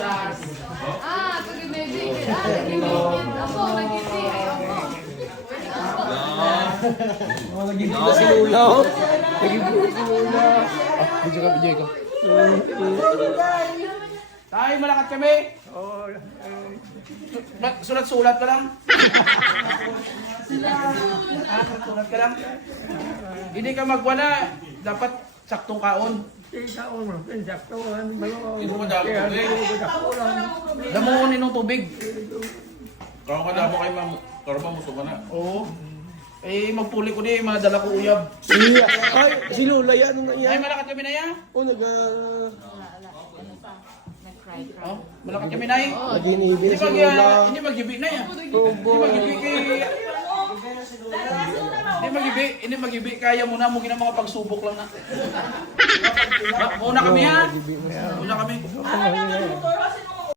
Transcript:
pag-ibig. Ako, nag-ibig. Ako si Lula. Nag-ibig si Lula. Video ka. Tayo, malakat kami. Sulat-sulat ka lang. Sulat ka lang. Hindi ka magwala. Dapat saktong kaon. Ito mo dami tubig. Damuunin ng tubig. Kung ka damo kay ma'am, karma mo ito ka na. Oo. Eh, magpuli ko niya, madala ko uyab. Ay, si Lula yan. Ano Ay, yan? malakat kami na yan. O, Oh, malakat kami na yan. nag-inibig si Lula. Hindi mag-gibi na yan. Tubo. Hindi mag-gibi. Kaya mo na, mungkin ang mga pagsubok lang na. Muna kami ha. Muna kami.